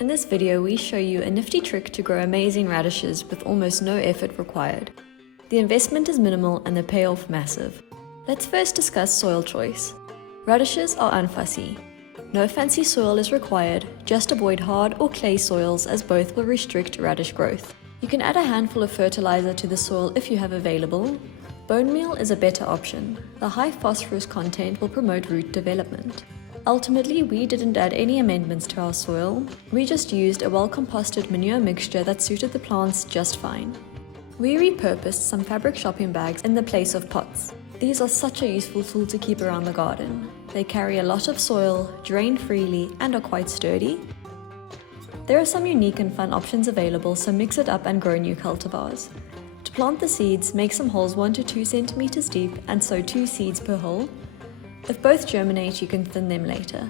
In this video, we show you a nifty trick to grow amazing radishes with almost no effort required. The investment is minimal and the payoff massive. Let's first discuss soil choice. Radishes are unfussy. No fancy soil is required, just avoid hard or clay soils as both will restrict radish growth. You can add a handful of fertiliser to the soil if you have available. Bonemeal is a better option. The high phosphorous content will promote root development. Ultimately, we didn't add any amendments to our soil. We just used a well-composted manure mixture that suited the plants just fine. We repurposed some fabric shopping bags in the place of pots. These are such a useful tool to keep around the garden. They carry a lot of soil, drain freely, and are quite sturdy. There are some unique and fun options available, so mix it up and grow new cultivars. To plant the seeds, make some holes 1 to 2 centimeters deep and sow 2 seeds per hole. If both germinate, you can thin them later.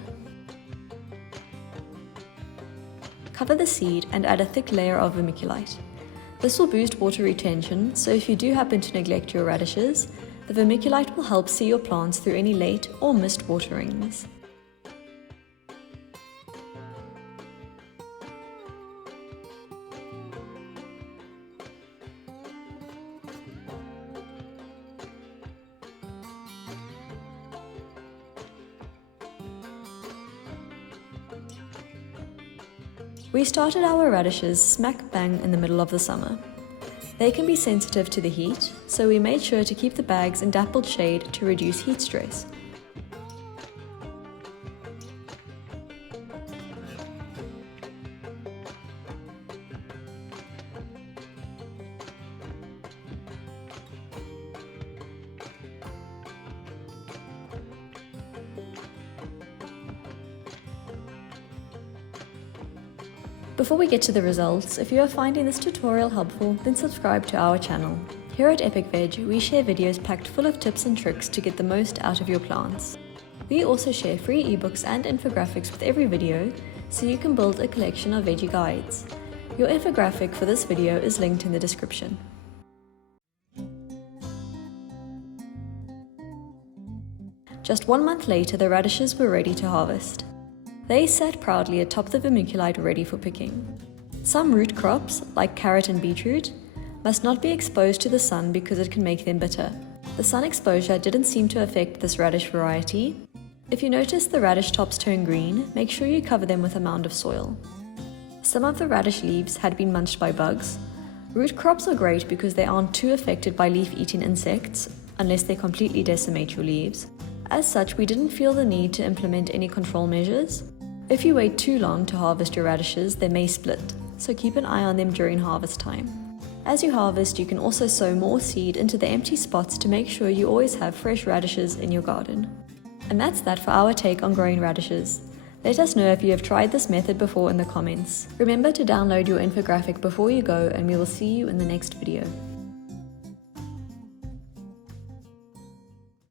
Cover the seed and add a thick layer of vermiculite. This will boost water retention, so if you do happen to neglect your radishes, the vermiculite will help see your plants through any late or missed waterings. We started our radishes smack bang in the middle of the summer. They can be sensitive to the heat, so we made sure to keep the bags in dappled shade to reduce heat stress. Before we get to the results, if you are finding this tutorial helpful, then subscribe to our channel. Here at Epic Veg, we share videos packed full of tips and tricks to get the most out of your plants. We also share free ebooks and infographics with every video, so you can build a collection of veggie guides. Your infographic for this video is linked in the description. Just 1 month later, the radishes were ready to harvest. They sat proudly atop the vermiculite ready for picking. Some root crops, like carrot and beetroot, must not be exposed to the sun because it can make them bitter. The sun exposure didn't seem to affect this radish variety. If you notice the radish tops turn green, make sure you cover them with a mound of soil. Some of the radish leaves had been munched by bugs. Root crops are great because they aren't too affected by leaf-eating insects, unless they completely decimate your leaves. As such, we didn't feel the need to implement any control measures. If you wait too long to harvest your radishes, they may split, so keep an eye on them during harvest time. As you harvest, you can also sow more seed into the empty spots to make sure you always have fresh radishes in your garden. And that's that for our take on growing radishes. Let us know if you have tried this method before in the comments. Remember to download your infographic before you go, and we will see you in the next video.